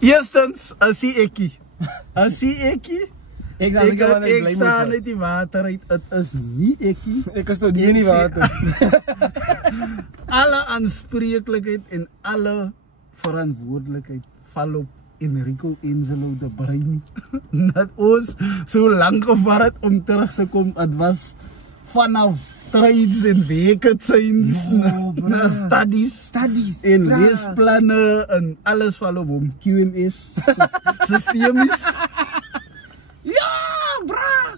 Eerstens, as ekkie. Ek sal seker maar net Ek bly staan moet. uit die water uit. Het is nie ekkie. Ek is nou nie in die water. Alle aanspreeklikheid en alle verantwoordelikheid val op Enrico Angelo de Bruin. Dat ons so lank gevaar het om terug te kom. Het was vanaf trades en weekendseins na studies en leesplanne en alles val op hom. QMS, systemies. Ja, bra!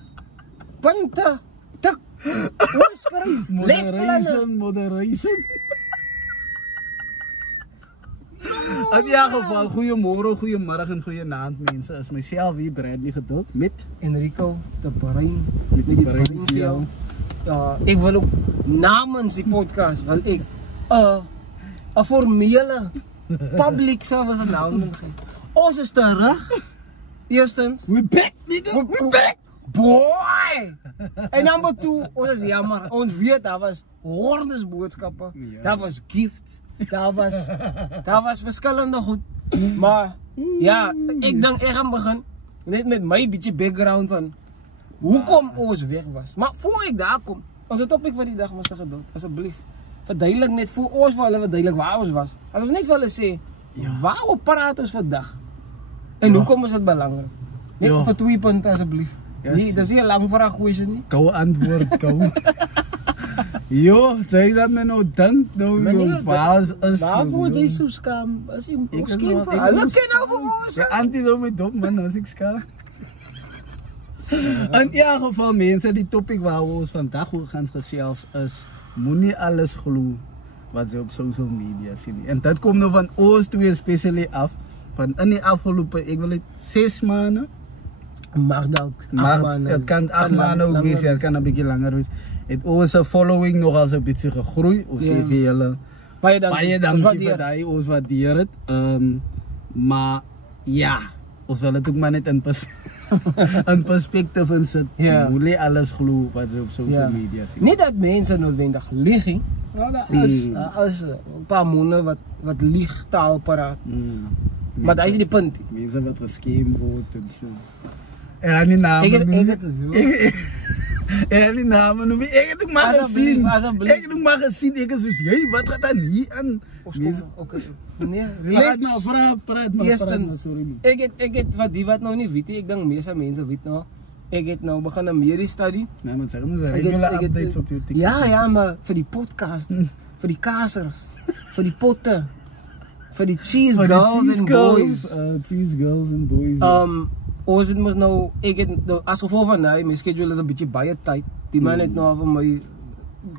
Punte, tik, oorskryf, lesplanne. Moderation. In elk geval, goeiemôre, goeiemiddag en goeienaand mense. Is myself hier Bradley Geduld met Enrico de Bruin, met die Bruin vir jou. Ek wil ook namens die podcast wil ek 'n formele public service announcement gee. Ons is terug. Eerstens, we back. Boy! En number 2, ons is jammer. Ons weet daar was hordes boodskappe. Ja. Daar was gifts. Daar was verskillende goed. Maar ja, ek dink ek gaan begin net met my bietjie background van hoekom ons weg was. Maar voor ek daar kom, ons topic van die dag Mr. Geduld, asseblief. Verduidelik net vir ons vir hulle verduidelik waar ons was. As ons net vir hulle sê, waaroor praat ons vandag? En hoekom is dit belangrik? Net vir 2 punte asseblief. Yes. Nee, dis nie 'n lang vraag question nie. Kou antwoord, kou. Jo, sê dat men nou dink nou jou baas is. Waarvoor jy so skaam? As jy ons ken vir hulle ken nou vir ons. Ja, antie zo met dop man, as ek skaam. In elk geval mense, die topic waar ons vandag oor gaan gesels is moenie alles glo wat jy op social media sien nie. En dit kom nou van ons twee especially af van in die afgelope, ek wil dit 6 maande. Mag dalk 8 maande. Het kan 8 maande ook wees, het kan 'n bietjie langer wees. Het onze following nogal so 'n bietjie gegroei. Ons sê vir julle baie dankie vir daai, ons waardeer dit. Maar ja, ons wil dit ook maar net in perspektief insit. Moenie alles glo wat jy op social media sien. Nie dat mense noodwendig lieg nie. Ja, daar is 'n paar monde wat liegtaal praat. Maar daai is die punt. Mense wat geskeem word en so. En die name die name noem ek het ook maar gesien. Ek het ook maar gesien, ek is soos jy, wat gaan dan hier aan? Okay. Nee, praat maar. Eerstens, ek het wat nou nie weet nie, ek dink meeste mense weet nou. Ek het nou begin 'n mediese studie. Nee, maar sê ons regular updates op YouTube. Ja, maar vir die podcast, vir die kasers, vir die potte, vir die cheese girls and boys. Cheese girls and boys. Ons het mos nou, ek het nou, as gevolg van hy, my schedule is 'n bietjie baie tyd. Die man het nou vir my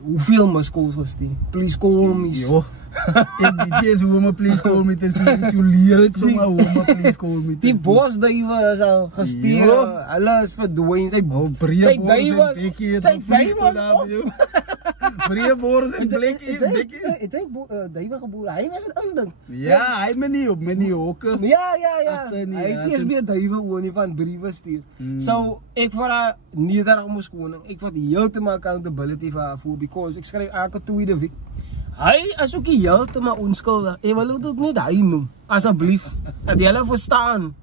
hoeveel miskos gestuur. Please call me. Jo. Ek weet hoe om please call me te leer ek sommer hoe om please call me. Die bos duiwe is al gestuur. Hulle is verdwyn. Sy duiwe. Breebors en blikkies. Het sy duiwe geboor. Hy was 'n inding. Ja, hy menie hokke. Ja. Hy het eers meer duiwe oor nie van briewe stuur. So ek vir haar nederig moes koning. Ek vat heeltemal accountability vir haar because ek skryf elke tweede week. Hy is ook heeltemal onskuldig. Ek wil dit nie hy noem. Asseblief. Dat jy hulle verstaan.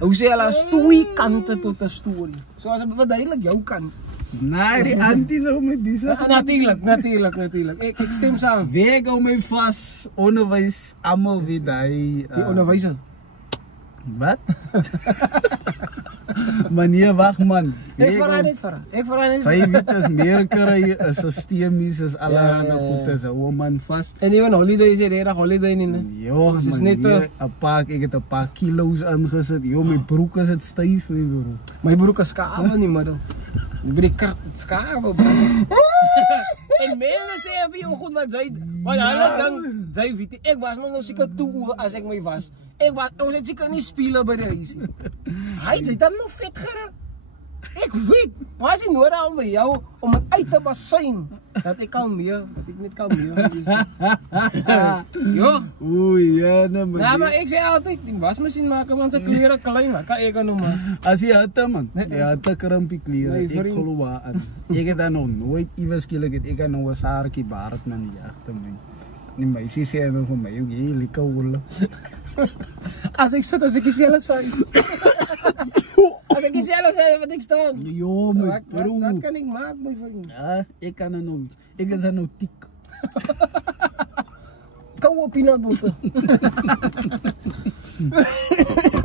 Hoe sê hulle as 2 kante tot 'n storie. So as ek verduidelik jou kant. Nee, die anties hou my besig. Natuurlik. Ek stem saam. Weg hou my vas. Onderwys, almal weet hy. Die onderwyser. Wat? Meneer Wagman. Ek vra net. Sy weet is meer kry, is systemies, is allerhande goed, is 'n man vas. En ewen holiday is regtig holiday nie. Jo, is net 'n pak, ek het 'n paar kilos ingesit. Jo, my broek is dit styf nie, bro. My broek is skaal nie, maar ek breek krag dit skaal, bro. En mense sê vir jou goed wat jy, maar hulle dink jy weet ek was nou seker 2 uur as ek my was. Ons het seker nie spiele by die huis nie. Hy het dan nog vet geraak. Ek weet, was nie nodig om by jou om dit uit te basyn dat ek net kalmeer. Jo. Oei, ja, nee man. Ja, maar ek sê altyd, die wasmasjien maak man se klere klein, maar kan ek nou maar. As jy het man, jy het 'n krimpie klere, ek glo aan. Ek het dan nog nooit iewers skielik het ek nou 'n saartjie baard man nie agter my. Die meisie sê nou vir my, jy lekker hol. As ek sit, as ek dieselfde size. As ek dieselfde size wat ek staan. Yo, my bro. Wat kan ek maak, my vriend? Ja, ek kan nou. Ek is nou tik. Koue peanut butter.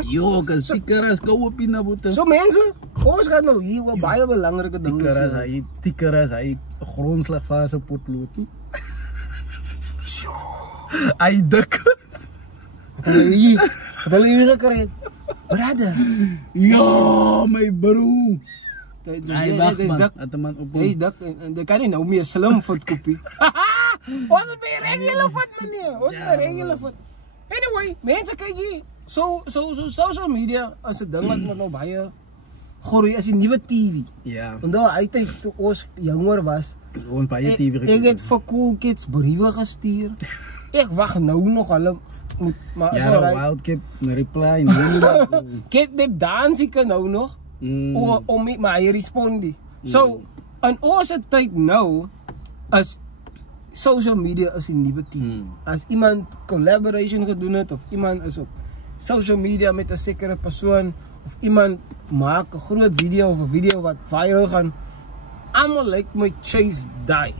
Yo, kan seker as koue peanut butter. So mense, ons gaan nou hier oor baie belangrike dinge sê. Tikker as hy grondslagfase potlood toe. Hy dik. Wat hulle hier gekry het. Brother. Ja, my bro. Hy wag man. Hy is dik en jy kan nie nou meer slim vat kopie. Ons is by regular vat meneer. Ons is by regular vat. Anyway, mense kyk hier. So social media as 'n ding wat nou baie groei as die nuwe TV. Ja. Onthou hy tyd toe ons jonger was, ons baie TV gekry. Ek het vir cool kids briewe gestuur. Ek wag nou nog hulle moet maar ja, so wild keep reply nee. Keep met dansie kan nou nog. Om my respondi. So in ons tyd nou as social media is die nuwe TV. As iemand collaboration gedoen het of iemand is op social media met 'n sekere persoon of iemand maak 'n groot video of 'n video wat viral gaan, almal lyk my chase die.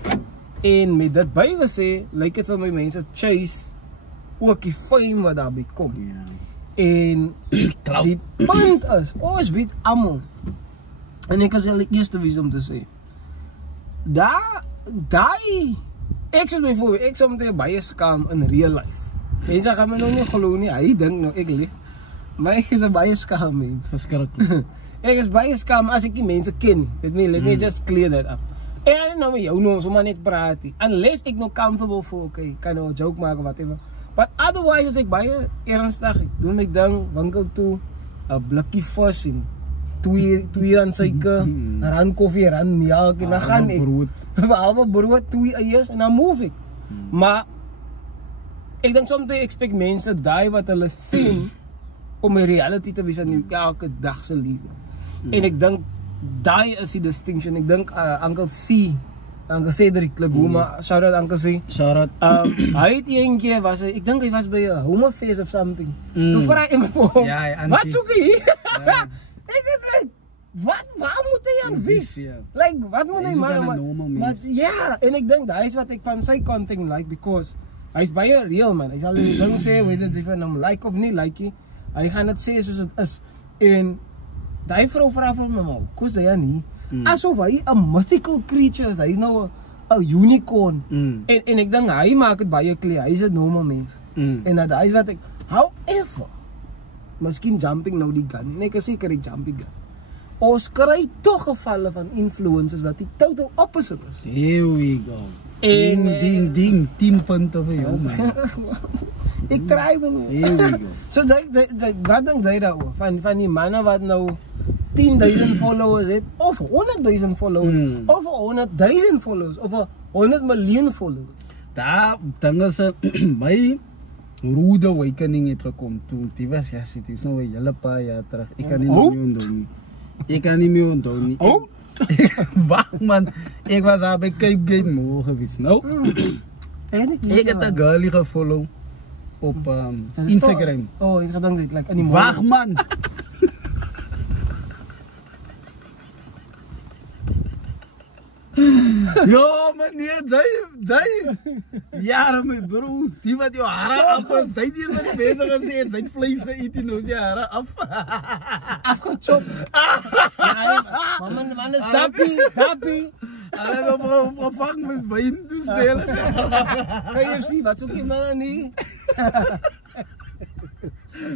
En met dit bygesê, lyk dit vir my mense chase ook die fame wat daarby kom. En die punt is, ons weet almal. En ek is die eerste wie om te sê. Daai ek sê byvoorbeeld, ek sou met baie skaam in real life. Mense gaan my nou nie glo nie. Hy dink nou ek lieg. Maar ek is baie skaam mens, verskriklik. Ek is baie skaam as ek die mense ken. Let me just clear that up. Ek gaan nou met jou nou sommer net praat. Unless ek nou comfortable voel, okay, kan nou 'n joke maak of whatever. But otherwise is ek baie ernstig. Ek doen my ding, winkel toe, 'n blikkie vis en twee rand suiker, rand koffie, rand melk en dan gaan ek. Behalwe brood, 2 eiers en dan move ek. Maar ek dink soms expect mense daai wat hulle sien om 'n reality te wys van elke dag se lewe. En ek dink daai is die distinction. Ek dink Uncle Cedric Laguma, shout out Uncle C. Shout out. Hy het eendag was ek dink hy was by 'n home face of something. Toe vra hy my vir hom. Ja, wat soek hy? Ek het like, waar moet hy aan wys? Like, wat moet hy maar ja, en ek dink daai is wat ek van sy content like because hy's baie real man. Hy sal die ding sê, weet jy, van hom like of nie like nie. Hy gaan dit sê soos dit is. En daai vrou vra vir my, "Koos hy nie?" Asof hy 'n mythical creature is. Hy's nou 'n unicorn. En ek dink hy maak dit baie clear. Hy's 'n normal mens. En dat hy's wat ek however, miskien jumping nou die gun. En ek is seker die jumping gun. Ons kry tog gevalle van influencers wat die total opposite is. Here we go. Ding 10 punte vir jou man. Ek try wel. Here we go. So wat dink jy daaroor? Van die manne wat nou 10,000 followers het of 100,000 followers of 100,000 followers of 100 miljoen followers. Daar dink is my rude awakening het gekom toe. Dit was ja, dit is nou 'n hele paar jaar terug. Ek kan nie meer onthou nie. Ek kan nie meer onthou nie. Wag man, ek was daar by Cape Gate Mall gewees. Nou. Ek het 'n girlie gefollow op Instagram. Oh, ek gedink dit like in die mall. Wag man. Ja man, nee, daai. Ja, my bro, die wat jou hare af is, hy het wat beter gesê en sy het vleis geëet en nou sy hare af. Afgechop. Man is tappie. Hulle op vang met wyn dus deel. KFC, wat soek jy man nie?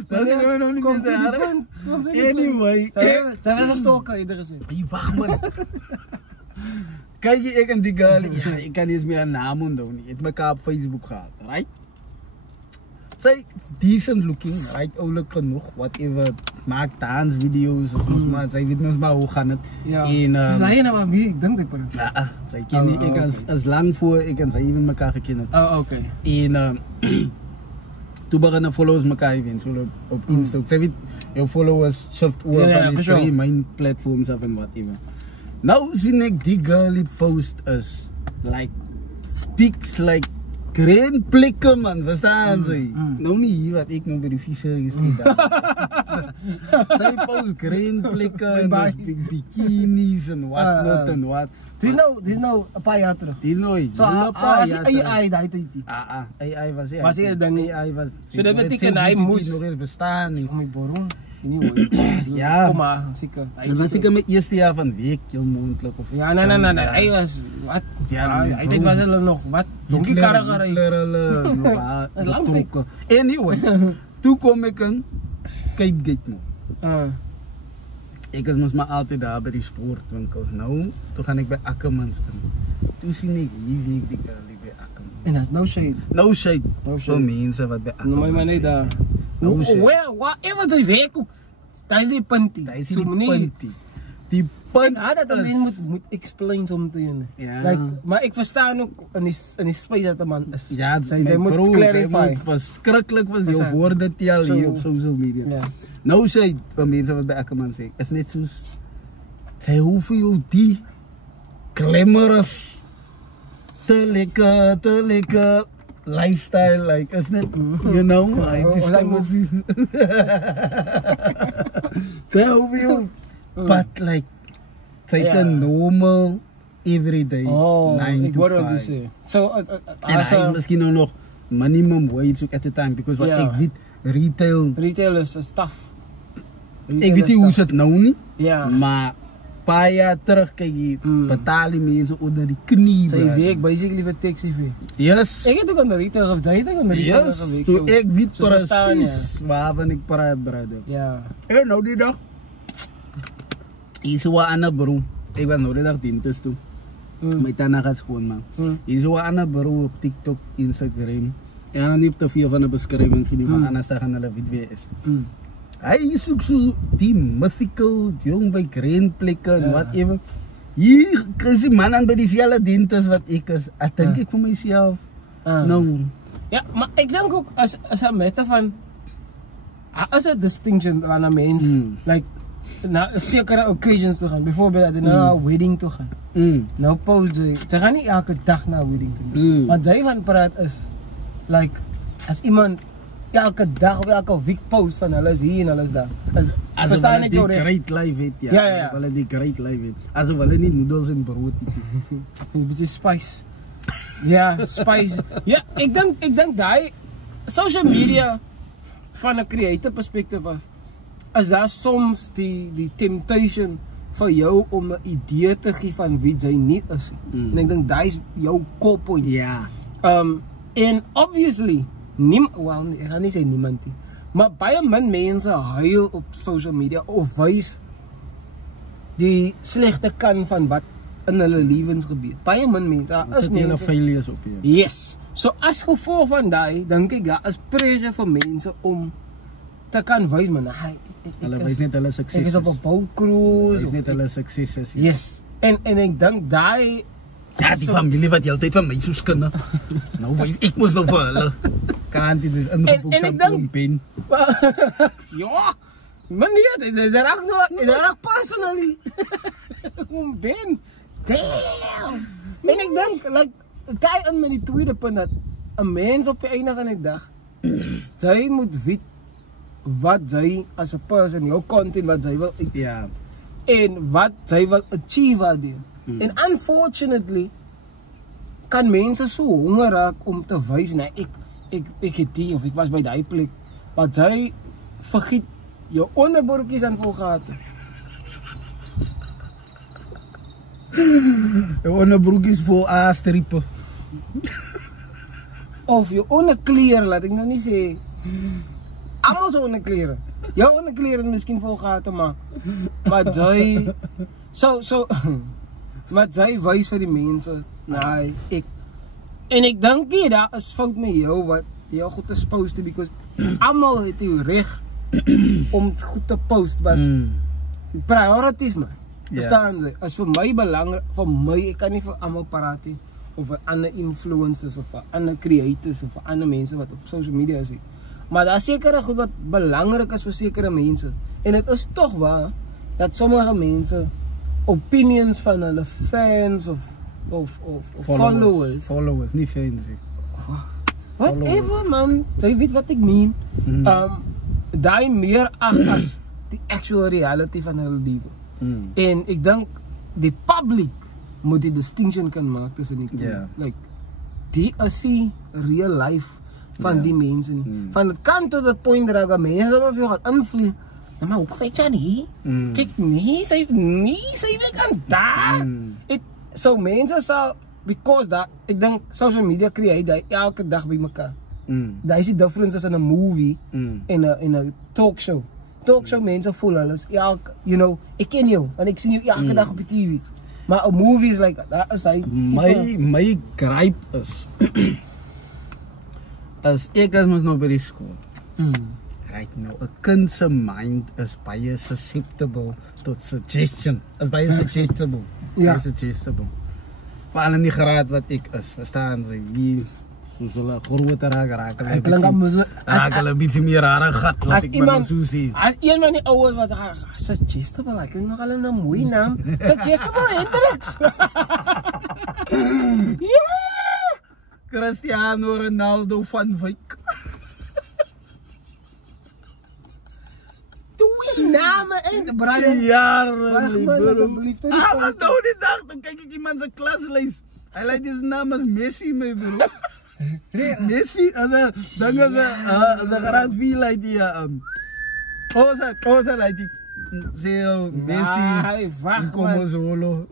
Dat is gewoon nog niet meer zeggen. Anyway. Zij was een stalker, iedereen gezegd. Hey, wacht man. Kijk, ik en die girl, ja, ik kan niet eens meer een naam onthouden. Ik heb elkaar op Facebook gehad, right? Zij is decent looking, right? Oudelijk genoeg, whatever. Maakt dansvideo's, maar zij weet ons maar hoe gaan het. Ja. En, zij nou maar wie, ik denk dat ik het. Ja, zij ken ik als lang voor, ik en zij even elkaar gekend. Oh, oké. En toen beginnen followers elkaar even, zo op Insta. Zij weet, jouw followers shift over van die twee main platforms af en whatever. Nou zie ik die girl die post is like pics like Grainplekke man, verstaan jy? Nou nie hier wat ek nou by die fisheries uitdaag. Sy post grainplekke en bikinis en whatnot en wat. Dis nou 'n paar jaar terug. Dis nou So as AI daai tyd. AI was Was hy dan nie? AI was. So dit beteken hy moes nog eens bestaan nie. Oh my bro. Nie Ja. Kom maar, seker. Dit was seker my eerste jaar van week heel moontlik of Ja, nee. Hy was wat? Ja, Hy het was hulle nog wat? Donkie karre gery. Hulle Lang tyd. Anyway, toe kom ek in Cape Gate nou. Ek is mos maar altyd daar by die sportwinkels. Nou, toe gaan ek by Ackermans in. Toe sien ek hier week die girlie by Ackermans. En dat no shade. No shade. No So shade. mense wat by Nou Ackermans my net daar. No shade. Wat jy werk ook. Daai is die puntie. Daar is die puntie. Die punt dat is- mens moet explain something. Ja. Like, maar ek verstaan ook in die space dat 'n man is. Ja, Sy moet clarify. Verskriklik was die Verstaan. woorde tel So- hier op social media. Ja. Nou sê vir mense wat by Ackermans sê, is net soos sy hoef jou die glamorous te lekker lifestyle like is net you know like Oh, dis dat kan moet- sy hoef jou but like sy Ja. kan normal everyday Oh, 9 ek to hoor wat jy 5. sê. So En as hy is miskien nou nog minimum wage ook at the time because wat Ja. ek weet retail retail is tough. ek weet nie hoe dit nou nie Ja. maar paar jaar terug kyk jy betaal die mense onder die knie Sy brother. werk basically vir taxi fee. Yes Ek het ook aan die retail gewerk. Jy het ook aan die retail yes gewerk. so ek weet so verstaan, precies waarvan ek praat brother Ja. en nou die dag is hoe aan 'n bro ek was nou die dag dientes toe my tana gaan skoon man is hoe aan 'n bro op TikTok Instagram en dan nie te veel van 'n beskrywing gee nie maar anders dan gaan hulle weet wie hy is. Hy soek so die mythical jong by Grainplekke en whatever. Hier kry die man aan by dieselfde dientes wat ek is. Ek dink ek vir myself nou Ja, maar ek dink ook as 'n meta van as 'n distinction aan 'n mens like na sekere occasions toe gaan. Byvoorbeeld dat jy na 'n wedding toe gaan. Nou post jy gaan nie elke dag na 'n wedding toe. Wat jy van praat is like as iemand elke dag of elke week post van hulle is hier en hulle is daar. As verstaan ek jou die reg? great life het ja. Ja. Hulle die great life het. Asof hulle nie noedels en brood het. 'n bietjie spice. Ja, spice. Ja, ek dink daai social media van 'n creator perspektief af as daar soms die temptation vir jou om 'n idee te gee van wie jy nie is nie. En ek dink daai is jou koppunt. Ja. En obviously ek gaan nie sê niemand nie, maar baie min mense huil op social media of wys die slegte kant van wat in hulle lewens gebeur. Baie min mense, Is mense failures op hier. Yes. So as gevolg van daai, dink ek daar is pressure vir mense om te kan wys man, Hulle wys net hulle sukses. ek is op 'n boutcruise. Wys net hulle sukses. Yes. En ek dink daai Ja, die familie wat heeltyd van my soos kinder. Nou wys ek mos nou vir hulle. Kan dit is ingeboek en saam ek dink- met 'n pen. Ja, maar nee, dit raak personally. Kom ben. Damn. En ek dink like daai in met die tweede punt dat 'n mens op die einde van die dag jy moet weet wat jy as 'n person, jou content wat jy wil iets Ja. en wat jy wil achieve daardeur. En unfortunately kan mense so honger raak om te wys nee ek het die of ek was by daai plek, wat jy vergiet jou onderbroekies aan volgate. Jou onderbroek is vol A-strippe. Of jou onderklere, laat ek nou nie sê almal se onderklere. Jou onderklere is miskien vol gate, maar jy so wat jy wys vir die mense, nee, en ek dink nie daar is fout met jou wat jou goed te post because almal het die reg om goed te post, but priorities man. Verstaan jy? As vir my belangrik, vir my, ek kan nie vir almal praat nie, of vir ander influencers of vir ander creators of vir ander mense wat op social media is. Maar daar is sekere goed wat belangrik is vir sekere mense. En dit is tog waar dat sommige mense opinions van hulle fans of followers. Followers, nie fans nie. Whatever man, jy weet wat ek meen. Daai meer as die actual reality van hulle lewe. En ek dink die public moet die distinction kan maak tussen die twee. Like die is die real life van die mense nie. Van dit kan tot 'n point raak mense wat vir jou gaan invloed. Maar hoe weet jy nie? Kyk, sy weet kan daar. So mense sal because that ek dink social media create hy elke dag by mekaar. Daar is die differences in 'n movie en 'n talk show. Talk show mense voel hulle is elke, you know, ek ken jou en ek sien jou elke dag op die TV. Maar 'n movie is like that is hy my gripe is as ek as mos nou by die skool. Right now, 'n kind se mind is baie susceptible tot suggestion. Is baie suggestible. Ja. Suggestible. Veral in die graad wat ek is, verstaan jy? Hier soos hulle groter raak. Ek klink amper so as hulle bietjie meer rare gat laat ek maar so sê. As een van die ouers wat suggestible, ek klink nog al 'n mooi naam. Suggestible Hendricks. Ja! Cristiano Ronaldo van Wyk. Twee name en brother. Ja, man, asseblief. Wat nou die dag, toen kijk ik iemand zijn klaslijst. Hij lijkt zijn naam als Messi mee, bro. Messi, als een graad 4 lijkt hij. Cosa lijkt hij. Zeo, Messi. Wacht, Como solo.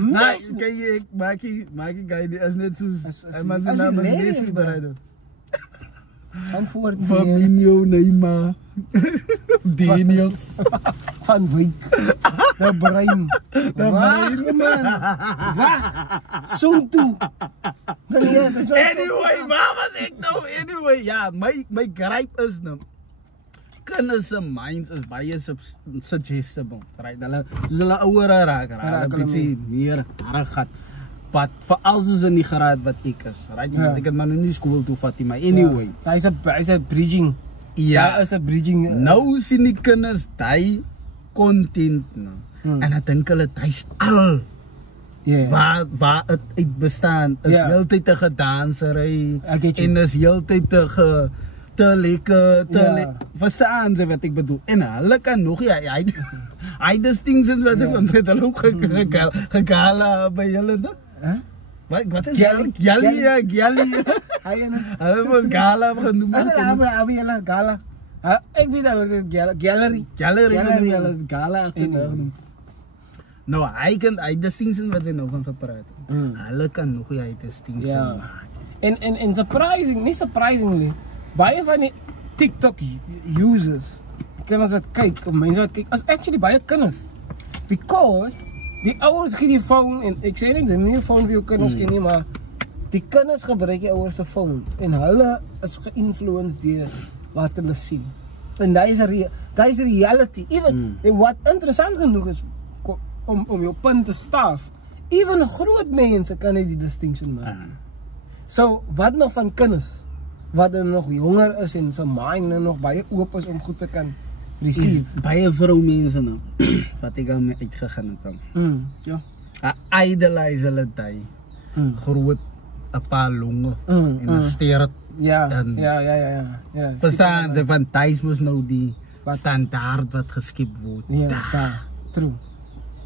Nice. Kijk, maak ik guy, die is net zoals. Hij maakt zijn naam als Messi, brother. Firmino, Neymar, Daniels, Van Wyk, de brein, man, wacht, zoom toe. Anyway, waar was ik nou? Anyway, ja, my gripe is nou, kinders se minds is baie suggestible, right? Hulle ouer raak, hulle bietjie meer harde. But veral soos in die graad wat ek is, right? Ek het maar nou nie skool toe vat nie, maar anyway. Daar is 'n bridging. Ja, daar is 'n bridging. Nou sien die kinders daai content nou. En ek dink hulle hy's al waar het uit bestaan is heeltyd 'n gedansery en is heeltyd te lekker, verstaan jy wat ek bedoel? En hulle kan nog hy distinctions wat ek met hulle ook gegala by hulle da. Wat is Gyali? Hulle was gala genoem. Abi hulle gala. Ek weet hulle gallery hulle gala genoem. Nou hy distinctions wat sy nou van gepraat het. Hulle kan nog hy distinctions. En surprisingly baie van die TikTok users, kinders wat kyk, of mense wat kyk, is actually baie kinders. Because die ouers gee die phone en ek sê nie die phone vir jou kinders gee nie, maar die kinders gebruik die ouers se phones en hulle is geïnfluenced deur wat hulle sien. En daai is reality. Even wat interessant genoeg is om jou punt te staaf, even groot mense kan nie die distinction maak. So wat nog van kinders? Wat er nog jonger is en sy mind nog baie oop is om goed te kan receive. Baie vroumense nou, wat ek al mee uitgegaan het dan. Ja. Idolize hulle die, groot, 'n paar longe, en 'n stert. Ja. Verstaan, sy van thuis moes nou die standaard wat geskep word. Ja, true.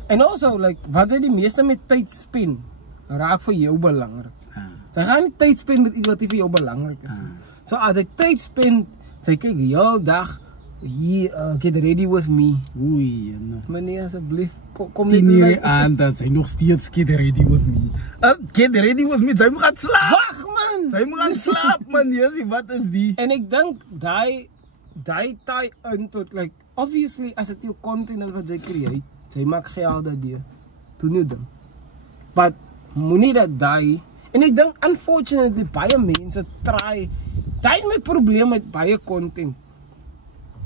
En also, like, wat jy die meeste met tyd spend, raak vir jou belangrik. Sy gaan nie tyd spend met iets wat vir jou belangrik is. So as jy tyd spend, sy kyk jou dag, hier, get ready with me. Oei, meneer asseblief, kom nie hier aan dat sy nog steeds get ready with me. Get ready with me, sy moet gaan slaap. Wag man! Sy moet gaan slaap man, Jessie, wat is die? En ek dink, die tie in tot, like, obviously, as het jou content is wat sy create, sy maak geld dat die, doen jou ding. But, moenie dat die, en ek dink, unfortunately, baie mense try, die is my probleem met baie content.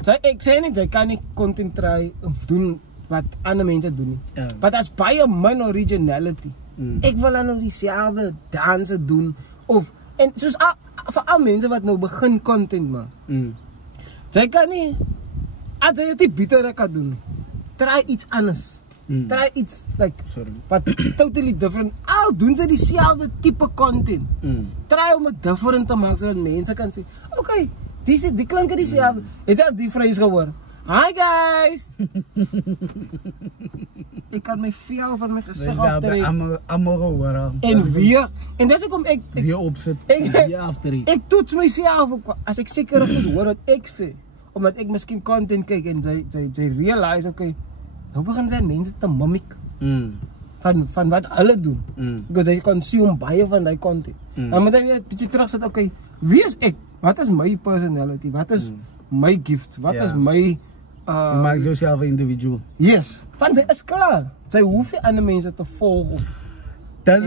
Ek sê nie, jy kan nie content try of doen wat ander mense doen nie. But as baie min originality. Ek wil dan nou dieselfde danse doen, of, en soos vir al mense wat nou begin content maak. Jy kan nie, as jy die betere kan doen, try iets anders. Try iets like Sorry. wat totally different. Al doen ze diezelfde type content. Try om het different te maken zodat mensen kan zeggen, oké, die klanken diezelfde. Het is die phrase geworden. Hi guys! Ik had mijn veel van mijn gezicht aftrekken. En weer. En dat is ook om ik weer opzet. Ik toets mezelf ook. Als ik zeker goed hoor wat ik zeg. Omdat ik misschien content kijk en zij realize, oké, nou beginnen zijn mensen te mimic. Van wat hulle doen. Because they consume baie van die content. Dan moet je een beetje terug zetten, oké, wie is ik? Wat is mijn personality? Wat is mijn gift? Wat is mijn... Je maakt jezelf een individual. Yes. Van zij is klaar. Zij hoeven andere mensen te volgen. Dat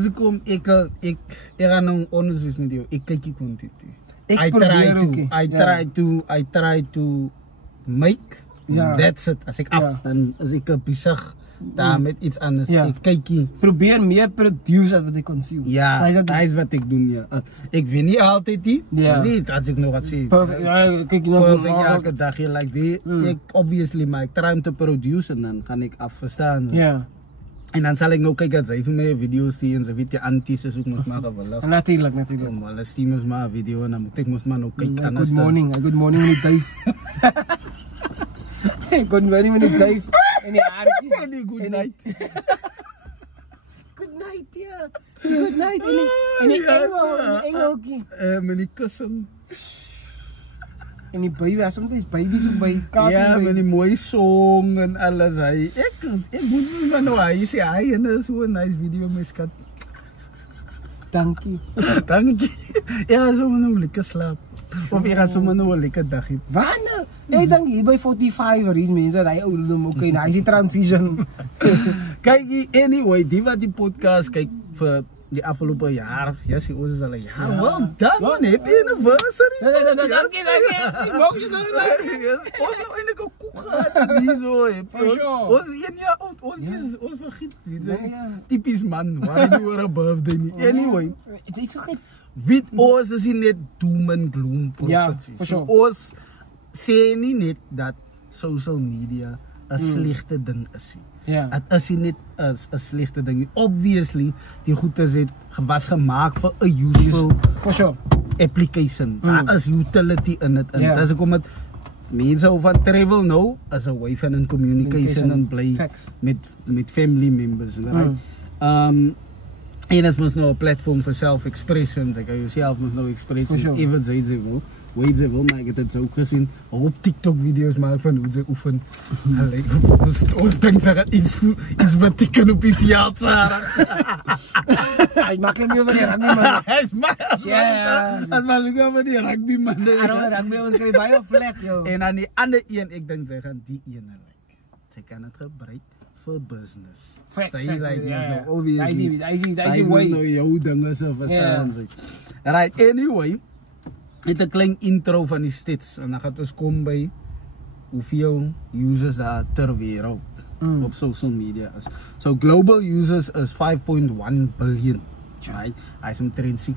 is kom ik ga nou onderzoek met jou. Ik kijk je content. I try to make. That's it. Als ik af, dan als ik bezig daar met iets anders. Ik kijk je. Probeer meer produce wat ik consume. Ja, dat is wat ik doe. Ja. Ik weet niet altijd die. Zie als ik nog wat zie. Perfect. Ja, kijk je nog elke dag je like ik obviously maar ik try te produce en dan ga ik afverstaan. Ja. En dan zal ik nou kijken dat ze even meer video's zien en ze weet je anties is ook nog maar geweldig. Natuurlijk. Alle steamers maar een video en dan moet ik maar kijken. Good morning met Dave. Good morning met Dave. En die aardig. Good night. Good night, ja. Good night. En die engelkie. Met die kussen. En die baby, soms baby's ook bij kaart. Ja, met die mooie song en alles. Ik moet maar nou hij sê hy en so 'n nice video my skat. Dankie. Dankie. Ja, so nou lekker slaap. Of jy gaan sommer nou 'n lekker dag hê. Wanneer? Ek dink hier by 45 is mense daai ouderdom okay, nou is die transition. Kyk, anyway, die wat die podcast kyk vir die afgelopen jaar, ja, zie ons is al een jaar. Well done, man. Happy anniversary. Dankie. Emotional. Ons nou eindelijk een koek gehad. Niet zo. Ons is 1 jaar oud. Ons vergiet. Typisch man. Waar je door een birthday niet. Anyway. Het is zo goed. Wit ons is net doom and gloom prophecy. Ja, for sure. Ons sê nie net dat social media een slechte ding is. Ja. Het is niet een slechte ding. Obviously, die goede zit was gemaakt voor een useful application. Er is utility in het. En dat is ook omdat mensen over travel nou as a way van een communication en play met family members. Right? En dat is nou een platform voor self-expression. Zeg, jezelf moet nou expressen. Even zei ze wel. Weet ze wel, maar ik heb het zo ook gezien. Op TikTok video's maken van hoe ze oefenen. Ons denkt ze gaat iets betekenen op die veld. Hij is makkelijk meer van die rugbyman. Hij is makkelijk. Ja. Het was ook wel van die rugbyman. Rugby ons krijgt bijna vlek, joh. En aan die andere een, ik denk ze gaan die ene like. Ze kan het gebruiken voor business. Hij is way. Nou jouw dingen zo verstaan. Right, anyway. Het een klein intro van die stats en dan gaat ons komen bij hoeveel users daar ter wereld op social media is. So global users is 5.1 billion. Right? Hij is omtrent 64%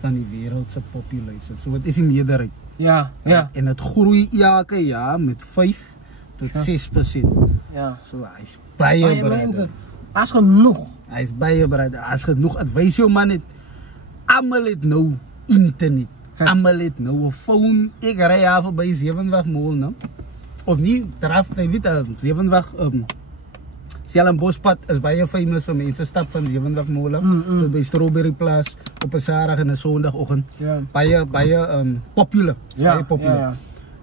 van die wereldse population. So wat is die meerderheid? Ja. En het groeit elke jaar met 5 tot 6%. Ja. So hij is baie mensen. Hij is genoeg. Hij is baie bereid. Hij is genoeg. Advies jou man het. Allemaal het nou internet. Allemaal het nou een phone. Ik rij af bij 7 mall, no? Of niet, draf, jy weet, 7 Stellenboschpad is baie famous voor mensen. Stap van 7 mall tot bij Strawberry Plaza op een zaterdag en een zondagochtend. Baie popular. Baie popular.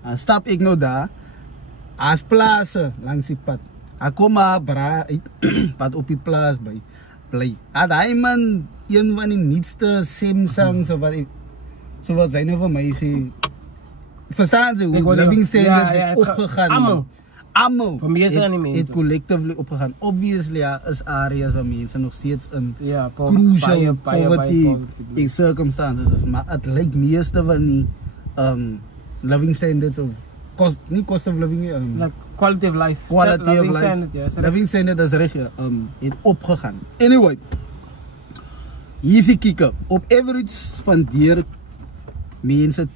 Dan stap ik nou daar. Als plaatsen langs die pad. Ik kom maar pad op die plaats bij. Play. Hij man, een van die nietste Samsung, zoals zij nou van mij zien. Verstaan ze hoe living standards is opgegaan? Allemaal. Voor meeste aan die mensen. Het collectively opgegaan. Obviously is areas waar mensen nog steeds een crucial poverty in circumstances is. Maar het lijkt meeste van die living standards of niet cost of living, like quality of life. Quality of life. Standard, living standard is recht, het opgegaan. Anyway, hier is die kikker. Op average spandeer mensen 2,5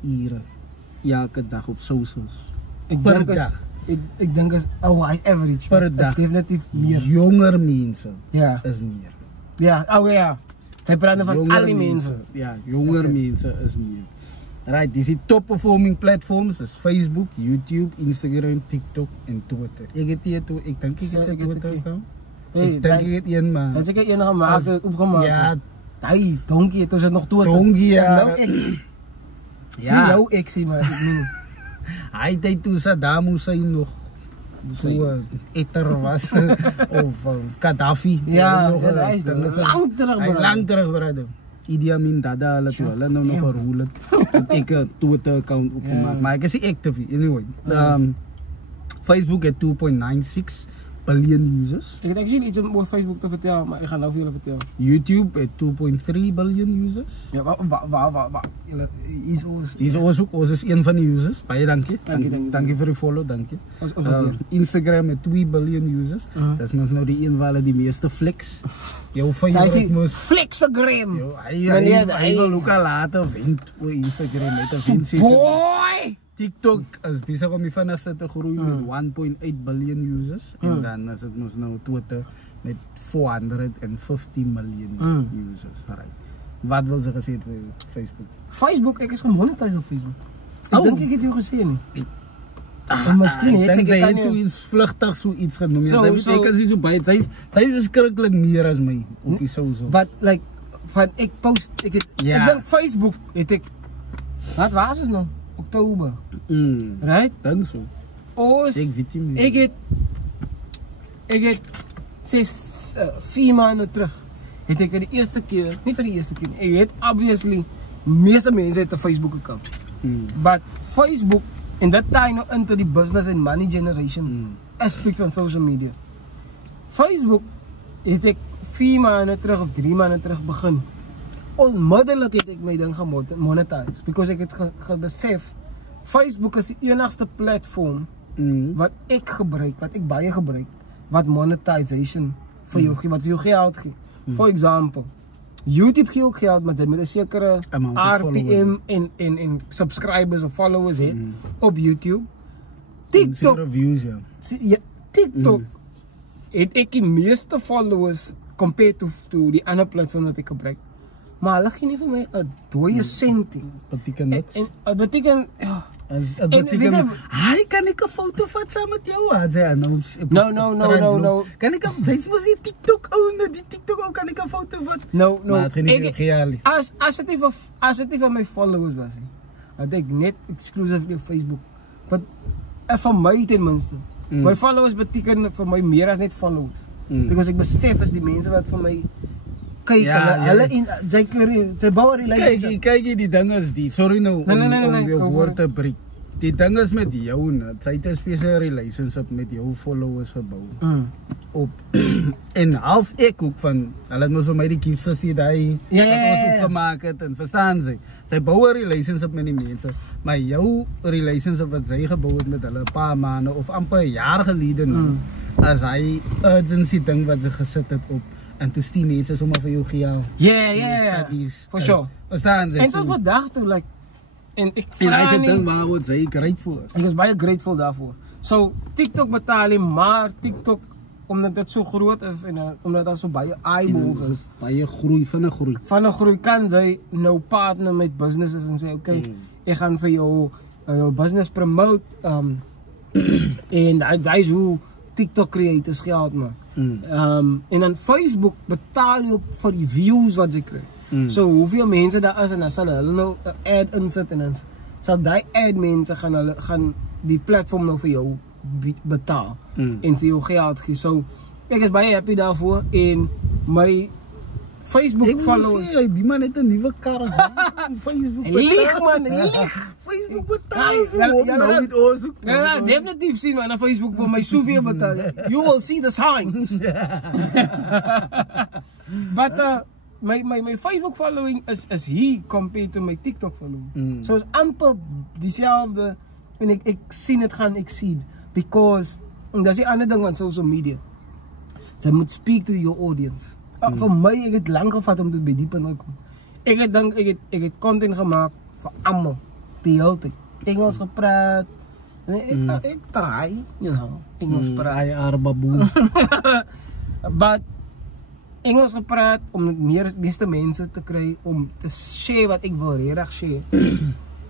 uur elke dag op socials. Ik denk ek dink is hy is average. Per Is dag. definitief meer. Jonger mense Ja. is meer. Ja, ja. Sy praat van Jonger al die mense. Ja, jonger Okay. mense is meer. Right, dis die top performing platforms is Facebook, YouTube, Instagram, TikTok en Twitter. Ek het hier toe, ek dink ek So, het ek het Twitter ook nie. account. Hey, Ek dink ek het een man. Dan seker enige gemaak As- het opgemaak. Ja, Hy donkie het ons het nog dood. Donkie, ja. Nou ek. ja. Nou ek sê maar ek nie. Hy het toe Saddam Hussein nog so etter was of Gaddafi. Ja, nog, ja, hy is dan is lang terug, Hy brother. lang terug, brother. Idi Amin Dada hulle toe, hulle nou nog gerol het. Ek 'n Twitter account opgemaak, maar ek is nie active nie. Anyway, Facebook het 2.96 billion users. Ek het actually iets om oor Facebook te vertel, maar ek gaan nou vir julle vertel. YouTube het 2.3 billion users. Ja, waar. Julle is ons. Dis ons is een van die users. Baie dankie. Dankie. Dankie vir die follow, dankie. Ons waardeer. Instagram het 2 billion users. Dis mos nou die een waar hulle die meeste flex. Jou Hy favorite sê mos Flexagram. hy wil ook al later wend oor Instagram met 'n wend. Boy. TikTok is besig om die vinnigste te groei met 1.8 billion users. En dan is dit mos nou Twitter met 450 million users. Right. Wat wil ze gesê het vir Facebook? Facebook, ek is gemonetiseer op Facebook. Ek Oh. dink ek het jou gesê nie. Miskien Ek het dink sy kan het nie- zoiets vlugtig zoiets genoem. So- Sy so- ek is nie so baie. Sy is verskriklik meer as my op die sowieso. But like van ek post ek het Ja. ek dink Facebook het ek wat was ons nou? Oktober. Right? Dink so. Ons Ek weet nie meer. ek het 4 maande terug het ek vir die eerste keer, nie vir die eerste keer nie. Ek het obviously meeste mense het 'n Facebook account. But Facebook in that time nou into the business and money generation aspect van social media. Facebook het ek 4 maande terug of 3 maande terug begin. Onmiddellik het ek my ding gemonetize because ek het besef Facebook is die enigste platform wat ek gebruik, wat ek baie gebruik, wat monetization vir jou gee, wat vir jou geld gee. For example, YouTube gee ook geld met 'n sekere Amount of RPM en subscribers of followers het op YouTube. TikTok TikTok, reviews ja. ja, TikTok het ek die meeste followers compared to die ander platform wat ek gebruik. Maar hulle gee nie vir my 'n dooie sent nie. Beteken niks. En dit beteken ja, As weet beteken jy- hy kan ek 'n foto vat saam met jou aan sê nou. No. Kan ek dis mos die TikTok ou, die TikTok ou kan ek 'n foto vat. no. Maar het geen Ek- geld. As dit nie vir my followers was nie, had ek net exclusively op Facebook. But vir my ten minste. My followers beteken vir my meer as net followers. Because ek besef is die mense wat vir my kyk, Ja, hulle in sy bou 'n relationship. Kyk, die ding is die. Sorry nou om Nee, jou go woord for te breek. Die ding is met jou, sy het 'n spesiale relationship met jou followers gebou. Op en half ek ook van hulle het mos vir my die gifts gesê daai Ja, wat ons ja. opgemaak het en verstaan sy bou 'n relationship met die mense, maar jou relationship wat sy gebou het met hulle 'n paar maande of amper 'n jaar gelede nou, as hy urgency ding wat sy gesit het op en toe die mense sommer vir jou geld. Yeah. For sure. Verstaan jy? En tot vandag toe like en ek en hy vra sê nie, ding waar word sy grateful is. ek is baie grateful daarvoor. So TikTok betaal nie, maar TikTok omdat dit so groot is en omdat daar so baie eyeballs Dit is. is baie groei, vinnig groei. Van 'n groei kan sy nou partner met businesses en sê okay, ek gaan vir jou business promote en daai is hoe TikTok creators geld maak. En dan Facebook betaal jy op vir die views wat jy kry. So hoeveel mense daar is en dan sal hulle nou 'n ad insit en dan sal daai ad mense gaan die platform nou vir jou betaal en vir jou geld gee. So ek is baie happy daarvoor en my Facebook followers. Die man het 'n nuwe kar. Facebook Lieg man, lieg. Facebook betaal. Ja, met ons ook. Ja, definitief sien man op Facebook vir my soveel betaal. You will see the signs. But my Facebook following is here compared to my TikTok following. So is amper dieselfde en ek sien dit gaan exceed because en dis die ander ding van social media. Jy moet speak to your audience. Vir my ek het lank gevat om dit by die punt te kom. Ek het dink ek het content gemaak vir almal die hele tyd. Engels gepraat, En ek try, you know, Engels praat. Ay arbaboe. But Engels gepraat om meeste mense te kry om te share wat ek wil regtig share.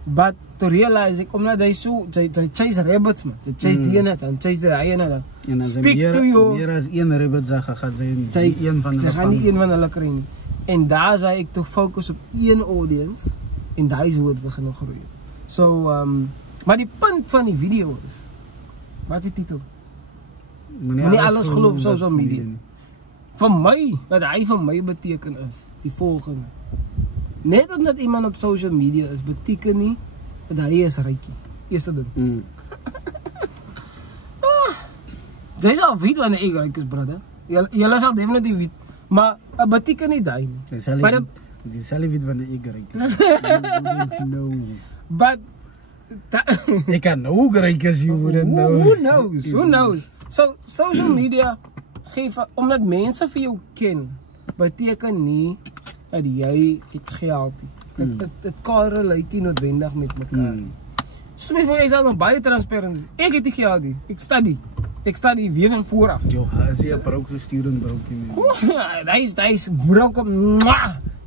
But to realize ek omdat hy chase rabbits man. Hy chase die ene dan chase hy ene dan. Stick to you. Meer as een rabbit gaan sy een van hulle. Sy gaan nie een van hulle kry nie. En daar is waar ek te fokus op een audience en daai is hoe dit begin groei. So maar die punt van die video is, wat is die titel? Moenie alles glo op social media. Vir my, wat hy vir my beteken is, die volgende. Net omdat iemand op social media is, beteken nie dat hy is rykie. Eerste ding. Jy sal weet wanneer ek ryk is, brother. Julle sal definitief weet. Maar beteken nie daai nie. Jy sal nie weet wanneer ek ryk is. No. But ek kan nou ryk is, you wouldn't know. Who knows? So, social media geef, omdat mense vir jou ken, beteken nie dat jy het geld nie. Dit correlate nie noodwendig met mekaar. So my jy sal nog baie transparant is. Ek het nie geld nie. Ek study weer van vooraf. Jo, as jy 'n broke student broke nie. Daai is broke op.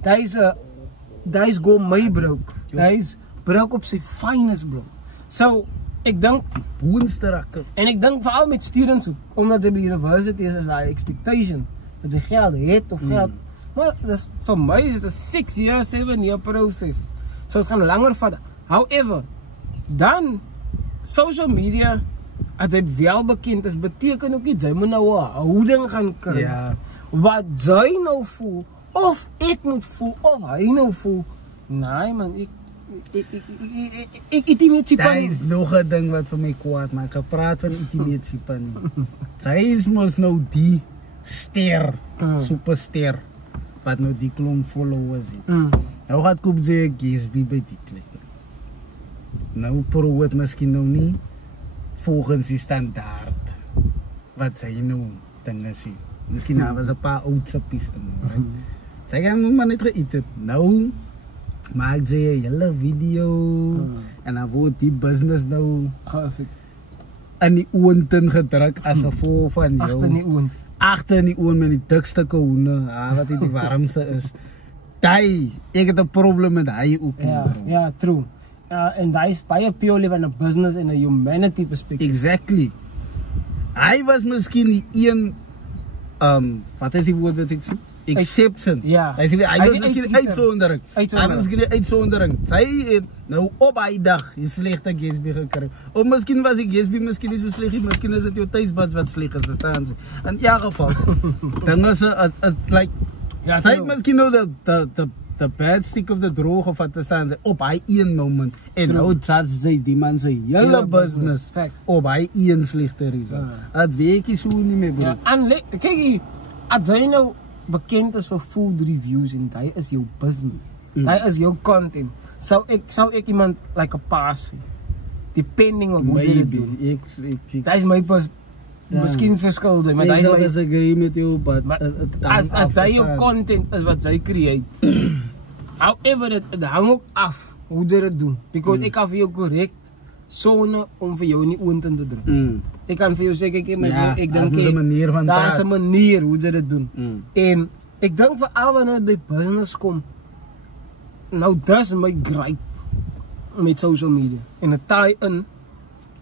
Daai is go my broke. Daai is broke op sy finest bro. So ek dink boonsterrakke. En ek dink veral met students omdat jy by university is daai expectation dat jy geld het of geld. Maar dis vir my is dit 'n 6 year, 7 year proses. So dit gaan langer vat. However, dan social media as jy wel bekend is, beteken ook nie jy moet nou 'n houding gaan kry. Ja. Wat jy nou voel of ek moet voel of hy nou voel. Nee man, ek intimeer Daar is nog 'n ding wat vir my kwaad maak. Ek praat van intimeer nie. Sy is mos nou die ster, superster wat nou die klomp followers het. Nou gaat koop sy GSB by die plek. Nou pro het miskien nou nie volgens die standaard wat sy nou dinge sien. Miskien daar was 'n paar oud sappies in. Sy gaan maar net geëet het. Nou maak sy 'n hele video en dan word die business nou in die oonten gedruk as 'n vol van jou. Agter die oon. Agter in die oon met die dikste koene, wat die warmste is. Daai, ek het 'n probleem met hy ook. Ja, true. En daai is baie purely van 'n business en 'n humanity perspective. Exactly. Hy was miskien die een wat is die woord wat ek soek? Exception. Ja. Hy was miskien uitsondering. Hy was miskien 'n uitsondering. Sy het nou op hy dag 'n slegte GSB gekry. Of miskien was die GSB miskien nie so sleg nie, miskien is dit jou tuisbuds wat sleg is, verstaan jy? In elk geval. Dan is it like ja, sy het miskien nou the bad stick of the droog of wat verstaan jy op hy een moment en nou dat sy die man sy hele business op hy een slegte reason. Dit weet jy so nie meer bro. Ja, en kyk as jy nou bekend is vir food reviews en hy is jou business. Hy is jou content. Sou ek iemand like 'n pass gee. Depending on hoe jy dit doen. Dit is my miskien verskil, maar hy sal disagree met jou, but as hy jou content is wat jy create. However, dit hang ook af hoe jy dit doen. Because ek kan vir jou korrek sonder om vir jou in die oond te druk. Ek kan vir jou sê kyk ek dink daar is 'n manier hoe jy dit doen. En ek dink vir al wanneer by business kom, nou dis my gripe met social media. En dit taai in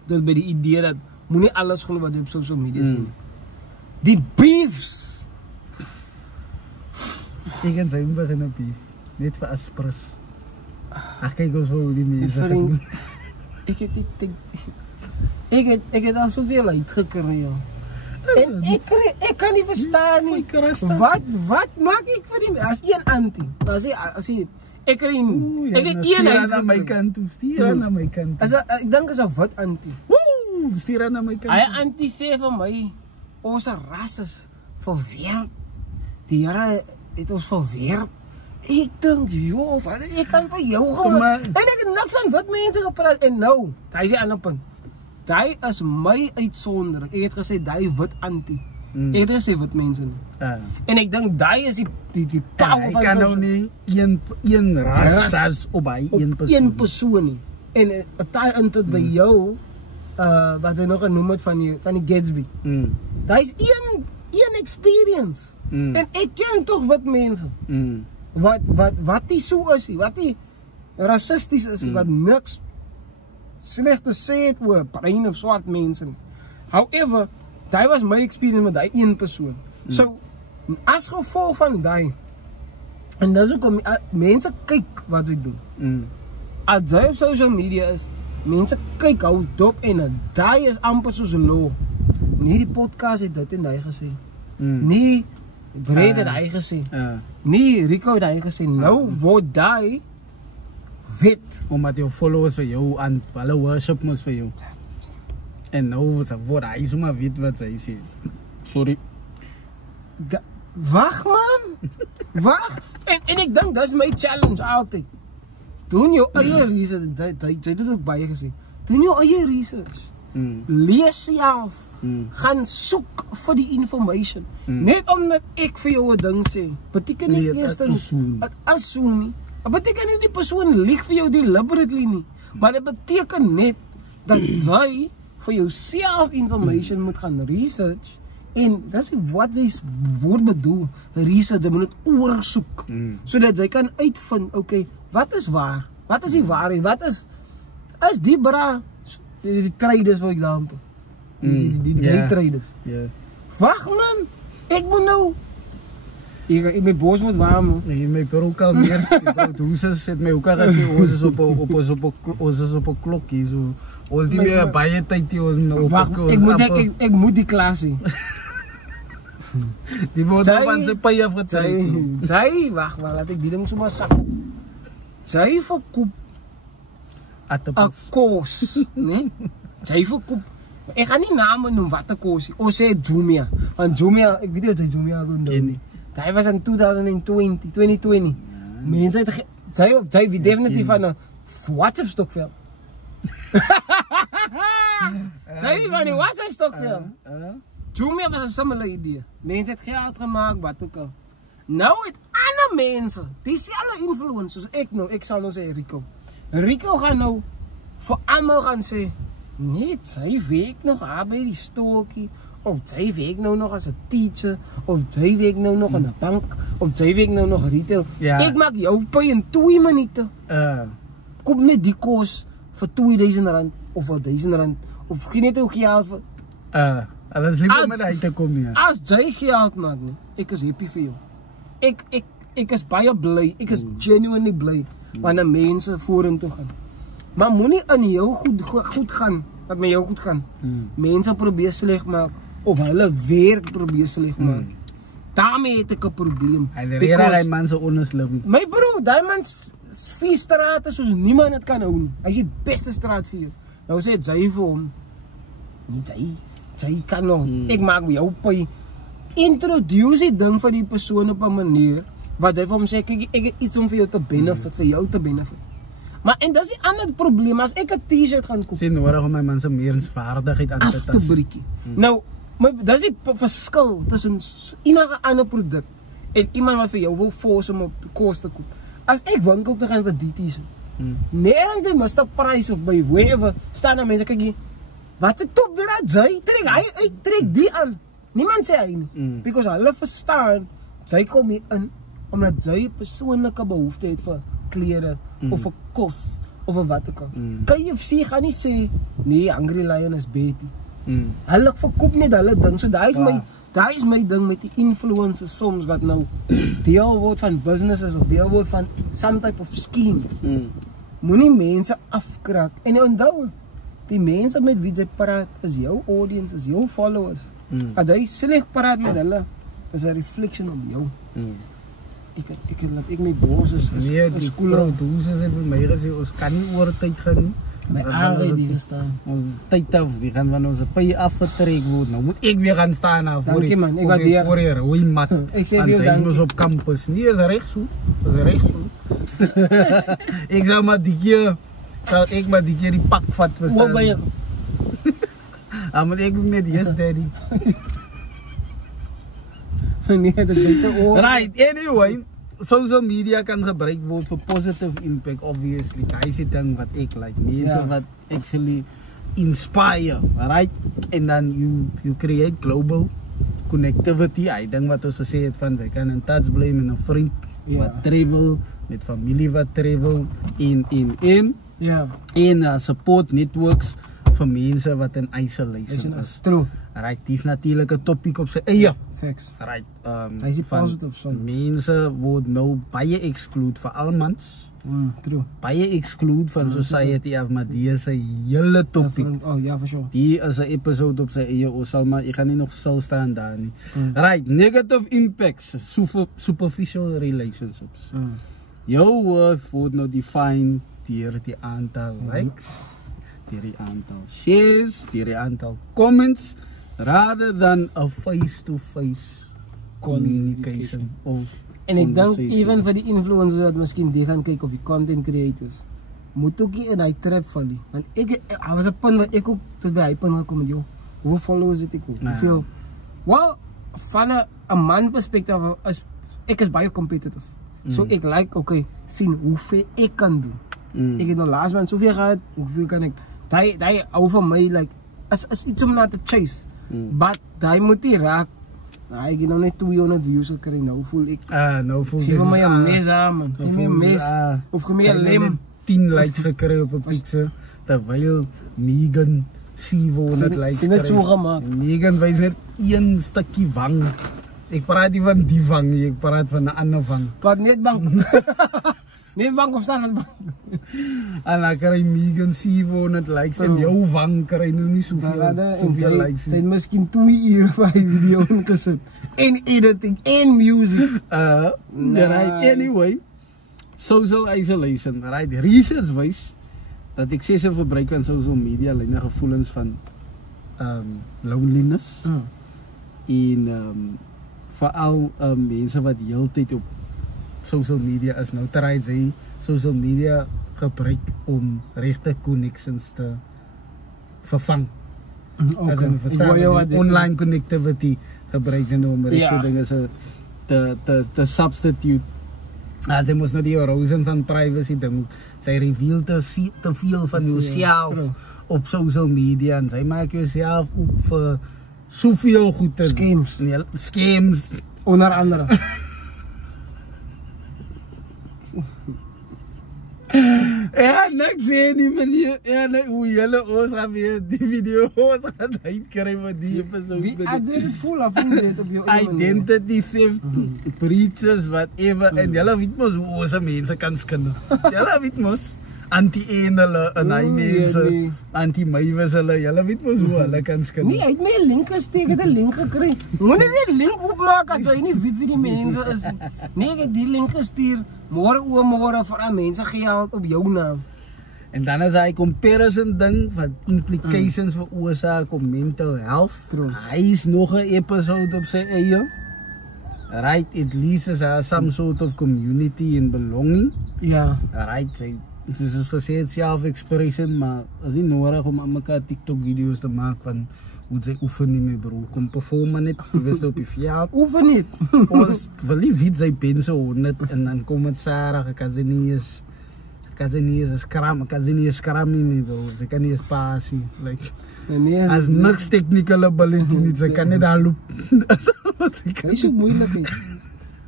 dit by die idee dat moenie alles glo wat jy op social media sien. Die beefs. Ek en sy begin 'n beef net vir aspres. Ag kyk ons hoe die mense. Ek het al soveel uitgekry. En ek kan nie verstaan nie. Wat maak ek vir die as een antie? As hy ek kry een aan my kant toe, stuur aan my kant. Ek dink is 'n wit antie. Stuur aan my kant. Hy antie sê vir my ons ras is verweer. Die Here het ons verweer. Ek dink joh, ek kan vir jou gaan. En ek het niks van wit mense gepraat en nou, hy sê 'n ander punt. Daai is my uitsondering. Ek het gesê daai wit antie. Ek het gesê wit mense nie. En ek dink daai is die power van kan nou nie een ras op by een persoon nie. En daai in dit by jou wat hy nog genoem het van die Gatsby. Daar is een experience. En ek ken toch wat mense. Wat die so is, wat die racistisch is, wat niks slecht te sê het oor bruin of swart mense. However, dat was my experience met die een persoon. So, as gevolg van die, en dis ook om mense kyk wat sy doen. As jy op social media is, mense kyk hou dop en die is amper soos law. Nie die podcast het dit en die gesê. Nie Brede het hy gesê. Nie Rico het hy gesê. Nou word die wit. Omdat jou followers vir jou aan hulle worship moes vir jou. En nou word hy sommer wit wat hy sê. Sorry. Wag man. Wag. En ek dink dis my challenge altyd. Doen jou eie research. Jy het ook baie gesê. Doen jou eie research. Lees self. Gaan soek vir die information. Net omdat ek vir jou 'n ding sê, beteken nie eerstens dit is so nie. Dit beteken nie die persoon lieg vir jou deliberately nie, maar dit beteken net dat jy vir jouself information moet gaan research en dis wat jy word bedoel, research, jy moet dit oorsoek sodat jy kan uitvind, okay, wat is waar? Wat is die waarheid? Wat is die bra die traders for example. Die day traders. Wag man, ek moet nou ek my bos word warm. Nee, my peruk al meer. Hoe het my ook al gesê ons is op 'n klok hier so. Ons die meer baie tyd hier ons nou. Wag, ek moet die klas sien. Die moet van sy pay afgetrek. Sy wag, maar laat ek die ding sommer sak. Sy verkoop at 'n kos, né? Sy verkoop. Ek gaan nie name noem wat 'n kos. Ons sê Jumia. Want Jumia, ek weet nie wat jy Jumia doen. Daai was in 2020. Mense het sy wie definitief van 'n WhatsApp stokvel. Sy van 'n WhatsApp stokvel. Jumia was 'n similar idee. Mense het geld gemaak, wat ook al. Nou het ander mense, dieselfde influencers, ek sal nou sê Rico. Rico gaan nou vir almal gaan sê, nee, sy werk nog by die stokkie, of sy werk nou nog as 'n teacher, of sy werk nou nog in 'n bank, of sy werk nou nog retail. Ek maak jou pay in 2 minute. Koop net die kos vir R2000 of R1000 of gee net jou geld vir alles liever met uit te kom nie. As jy geld maak nie, ek is happy vir jou. Ek is baie bly, ek is genuinely bly wanneer mense vorentoe gaan. Maar moenie in jou goed gaan, dat met jou goed gaan. Mense probeer sleg maak, of hulle werk probeer sleg maak. Daarmee het ek 'n probleem. Hy man se honest living. My bro, daai man vier strate soos niemand het kan hou nie. Hy is die beste straat vir jou. Nou sê jy vir hom, jy kan nog, ek maak jou pay. Introduce die ding vir die persoon op 'n manier, wat jy vir hom sê, kyk, ek het iets om vir jou te benefit, vir jou te benefit. Maar en dis die ander probleem, as ek 'n T-shirt gaan koop, sien nodig om my man se menswaardigheid aan te tas. Nou, dis die verskil tussen enige ander produk en iemand wat vir jou wil force om op kos te koop. As ek winkel te gaan vir die T-shirt, nêrens by Mr. Price of by wherever, staan daar mense, kyk, wat 'n top weer dat jy trek, hy trek die aan. Niemand sê hy nie, because hulle verstaan, jy kom hier in, omdat jy persoonlike behoefte het vir klere, of vir kos, of vir wat ook al. KFC gaan nie sê, nee, Hungry Lion is Betty. Hulle verkoop net hulle ding, so daar is my ding met die influencers soms, wat nou deel word van businesses, of deel word van some type of scheme. Moenie mense afkrak, en onthou, die mense met wie jy praat, is jou audience, is jou followers. As jy sleg praat met hulle, is 'n reflection op jou. Ek my bos is skool, hoe is dit vir my gesê, ons kan nie oor tyd gaan nie. My arbeid hier staan. Ons tyd af, die gaan van ons pay afgetrek word. Nou moet ek weer gaan staan na voor. Dankie man, ek waardeer. Voor hier, hoe mat. Ek sê vir jou dankie. Ons op campus. Nee, is reg so. Is reg so. Ek sal maar die keer die pak vat verstaan. Wat by jy? Maar ek moet net yes daddy. Nee, dit is oor. Right, anyway, social media kan gebruik word vir positive impact, obviously. Hy sê ding wat ek like. Mense wat actually inspire, right? En dan you create global connectivity. Hy ding wat ons gesê het van, sy kan in touch bly met 'n vriend wat travel, met familie wat travel, Ja. en support networks vir mense wat in isolation is. True. Right, dis natuurlik 'n topic op sy eie. Facts. Right, Hy is van positive son. mense word nou baie exclude vir almans. True. Baie exclude van society af, maar die is 'n hele topic. Oh ja, for sure. Die is 'n episode op sy eie, ons sal maar, ek gaan nie nog stil staan daar nie. Right, negative impacts, superficial relationships. Jou worth word nou defined deur die aantal likes, deur die aantal shares, deur die aantal comments, rather than a face-to-face communication of En ek dink even vir die influencers wat miskien die gaan kyk of die content creators, moet ook nie in hy trap val nie. Want ek was 'n punt wat ek ook tot by hy punt gekom het, joh. Hoeveel followers het ek ook? Hoeveel? Well, van 'n man perspektief is ek is baie competitive. So ek like, okay, sien hoeveel ek kan doen. Ek het nou laas maand soveel gehad, hoeveel kan ek? Daai hou van my like is iets om na te chase. But daai moet nie raak. Hy het nou net 200 views gekry, nou voel ek. Nou voel dis my 'n mes man. Geef my 'n mes of geef my 'n lem. 10 likes gekry op 'n picture terwyl Megan 700 likes kry. Dit so gemaak. Megan wys net een stukkie wang. Ek praat nie van die wang nie, ek praat van 'n ander wang. Wat net bang. Net bang of staan bang. En dan kry Megan 700 likes en jou wang kry nou nie soveel likes nie. Sy het miskien 2 ure vir die video ingesit. En editing en music. Right, anyway, social isolation, right? Research wys dat excessive verbruik van social media lei na gevoelens van loneliness. En veral mense wat heeltyd op social media is, nou try sy social media gebruik om regte connections te vervang. As in online connectivity gebruik sy nou om regte dinge te substitute. Sy moes nou die erosion van privacy ding, sy reveal te veel van jouself op social media en sy maak jouself op vir soveel goeie scams onder andere. Ja, niks sê nie manier. Ja, hoe julle ons gaan weer die video ons gaan uitkry met die episode. Ek dit voel af en dit op jou identity theft, breaches, whatever. En julle weet mos hoe ons mense kan skinder. Julle weet mos anti-een hulle en hy mense, anti-mywes hulle, julle weet mos hoe hulle kan skinder. Nee, hy het my 'n link gesteek, het 'n link gekry. Moenie net 'n link oopmaak as jy nie weet wie die mense is. Nee, ek het die link gestuur. Môre vir aan mense geld op jou naam. En dan is hy comparison ding wat implications veroorsaak op mental health. Hy is nog 'n episode op sy eie. Right, at least is there some sort of community and belonging. Ja. Right, soos gesê het self-expression, maar is nie nodig om aan mekaar TikTok video's te maak van hoe sy oefen nie my bro. Kom performen net, jy weet op die veld. Oefen niet. Ons wil nie weet sy pense 100 en dan kom het Sarah, ek kan sy nie eens skram nie my bro. Sy kan nie eens paas nie. Like, as niks technical ability nie, sy kan net daar loop. Hy is ook moeilijk.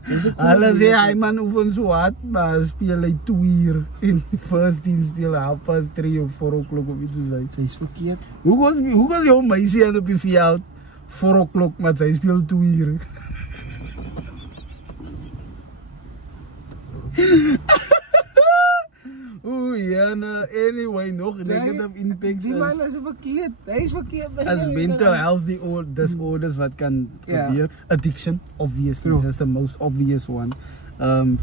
Hulle sê hy man oefen so hard, maar speel hy 2 uur en die first team speel 3:30 of 4 o'clock of iets soos. Sy is verkeerd. Hoe was jou meisie aan op die veld 4 o'clock, maar sy speel 2 uur? Ja, nou, anyway, nog negative impacts. Die man is verkeerd, hy is verkeerd. As mental health disorders wat kan gebeur. Addiction, obviously, that's the most obvious one.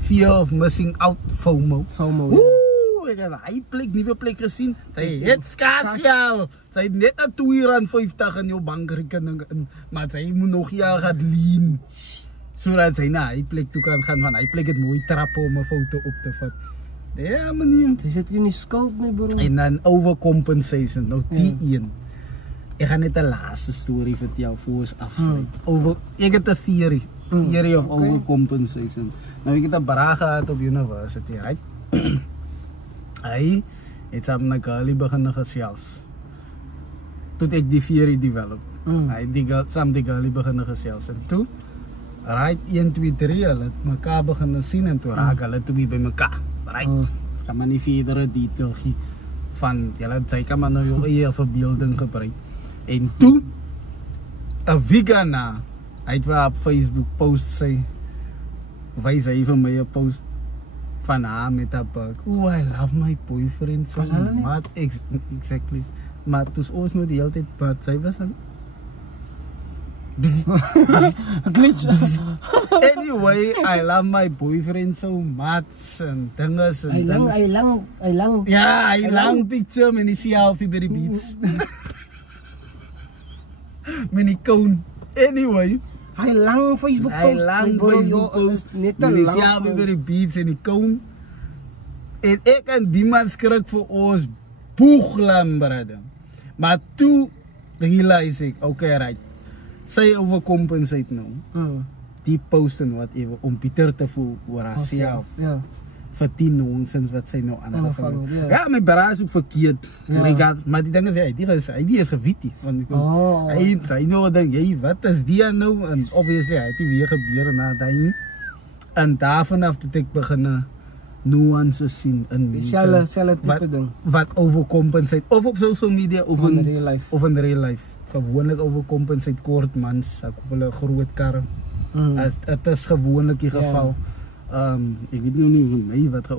Fear of missing out, FOMO. Ek het hy nuwe plek gesien. Sy het skaars geld. Sy het net 'n R2.50 in jou bankrekening in, maar sy moet nog jaar gaan leen. Sodat sy na hy plek toe kan gaan, want hy plek het mooi trappe om 'n foto op te vat. Ja, meneer. Sy sit hier in die skuld nie, bro. En dan overcompensation. Nou die een. Ek gaan net 'n laaste storie vertel voor ons afsluit. Ek het 'n theory of overcompensation. Nou ek het 'n braai gehad op university, right? Hy het saam met 'n girlie begin gesels. toe ek die theory develop. Hy die girl beginne gesels en toe right 1 2 3 hulle het mekaar beginne sien en toe raak hulle toe by mekaar. Right. Kan maar nie verdere detail gee van sy kan maar nou jou eie verbeelding gebruik. En toe 'n week daarna hy het op Facebook post sy wys hy vir my 'n post van haar met haar bug. Oh, I love my boyfriend so much. Exactly. Maar dus ons nou die hele tyd pad. Sy was aan glitch. Anyway, I love my boyfriend so much and dinges en Hy lang. ja, hy lang picture met die selfie by die beach. Met die cone. Anyway, Hy lang Facebook post. hy lang Facebook post Net met te die lang. selfie by die beach en die cone. En ek en die man skrik vir ons boeglam, brother. Maar toe realize ek, okay, right. Sy overcompensate nou. Die post en whatever, om Pieter te voel oor haarself. Ja. Vir die nonsens wat sy nou aangevang het. ja. Ja, my bra is ook verkeerd. Ja. Maar die ding is, hy is gewitty. Want hy nou denk, jy, wat is die nou? En obviously, hy het die weer gebeur na die nie. En daarvan af toe ek beginne nuances sien in mense. Selfe type ding. Wat overcompensate. Of op social media, of In real life. Of in real life. Gewoonlik overcompensate kort mans, ek op hulle groot karre. Het is gewoonlik die geval. Ek weet nou nie van my wat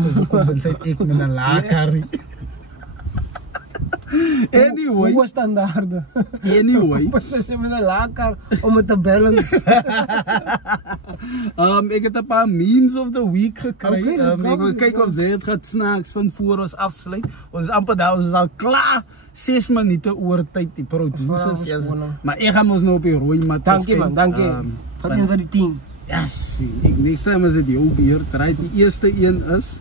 overcompensate ek met 'n laag karrie. Anyway. Hoë standaarde. Anyway. Compensate met 'n laag kar om het te balance. Ek het 'n paar memes of the week gekry. Okay, let's go, Ek wil let's kyk go. of sy het gaat snaaks van voor ons afsluit. Ons is amper daar, ons is al klaar. 6 minute oor tyd die producers. Yes. Maar ek gaan ons nou op die rooi mat. Dankie man, dankie. Van 1 van die 10. Yes, next time is dit jou beurt. Right, die eerste een is,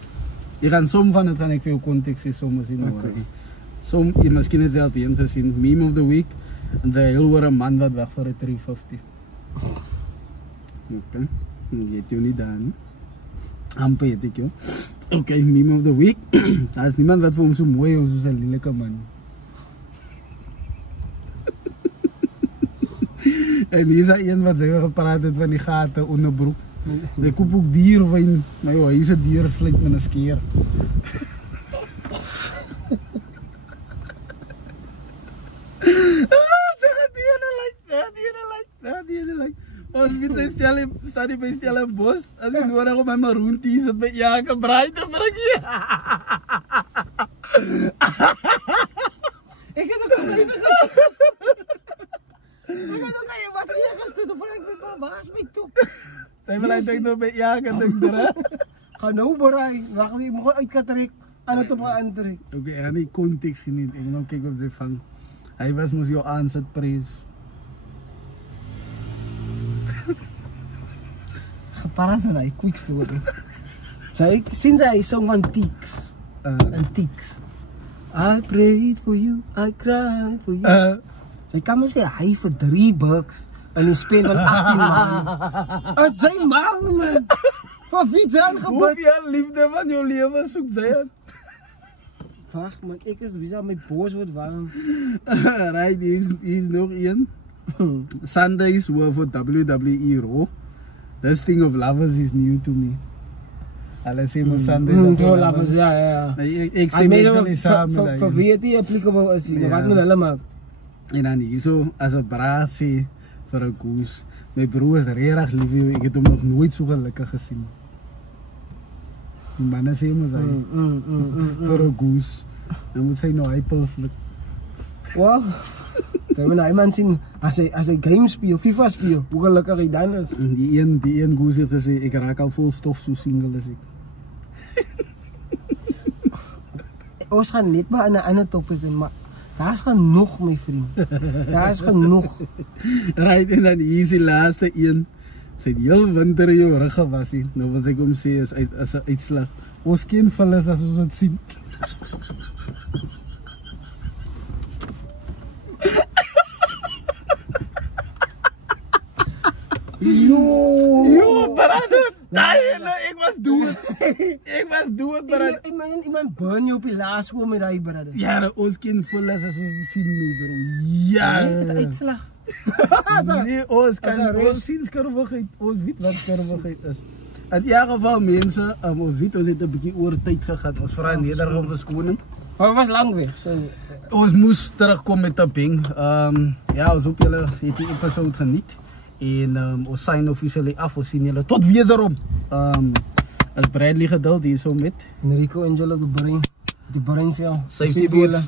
jy gaan som van het, gaan ek vir jou context sê, som is nie Okay. Som, jy miskien het zelf die een gezien, meme of the week, en sy heel oor een man wat weg vir een 350. Okay, jy het jou nie daar nie. Amper het ek jou. Okay, meme of the week, daar is niemand wat vir hom so mooi of soos een lelike man. En hier is daar een wat sy gepraat het van die gate onderbroek. Hy koop ook dierwijn, maar joh, hier is een dier sluit met een skeer. Die ene like. Ons weet hy staan nie by Stellenbosch, as hy nodig om my maroon t-shirt by Jake Braai te bring. Ek het ook al beter gesê. Ek het ook al jy wat hier gestel, of ek met my baas my top. Sy wil hy denk nou by Jake, denk daar. Ga nou Braai, wacht jy moet uitgetrek, aan het op gaan intrek. Okay, ek gaan nie context geniet, ek nou kyk op sy vang. Hy was moes jou aansit prijs. Gepaard met hy, quick story. Sinds hy song van Teeks. Teeks. I prayed for you, I cried for you. Sy kan maar sê, hy vir $3 in die spend van 18 maanden. As sy man. Van wie sy aangebid? Hoeveel liefde van jou leven soek sy aan? Wacht man, ek is wie my boos word warm. Right, hier is nog een. Sundays were for WWE Raw. This thing of lovers is new to me. Hulle sê maar Sundays are for lovers. Ja. Ek sê mense nie saam met vir wie dit applicable is, wat moet hulle maak? En dan hier so, as 'n bra sê vir 'n goose, my broer is regtig lief vir jou, ek het hom nog nooit so gelukkig gesien. Die manne sê mos hy, vir 'n goose, dan moet sy nou hy puls luk. Wow. Jy moet nou man sien, as hy games speel, FIFA speel, hoe gelukkig hy dan is. Die een goose het gesê, ek raak al vol stof so single as ek. Ons gaan net maar in 'n ander topic in, maar daar is genoeg my vriend. Daar is genoeg. Right, en dan hier is die laaste een. Sy het heel winter in jou rug gewas nie. Nou wat ek hom sê is as 'n uitslag. Ons ken vullis as ons dit sien. Yo, brother. Ik was dood. Ik was dood, brother. Iemand burn je op je laas gewoon met die, brother. Ja, ons kind voel as ons zien mee, bro. Ja. Het uitslag. Nee, ons zien skurwigheid. Ons weet wat skurwigheid is. In ieder geval, mensen, ons weet, ons het een beetje oor tijd gehad. Ons vragen nederige verskoning. Maar we was lang weg. So. Ons moest terugkomen met de bing. Ja, ons hoop jullie het die episode geniet. En ons zijn officially af. We zien jullie tot wederom. Als Bradley geduld, die is zo met Enrico Angelo, de brain. Die brainvel. Safety boots.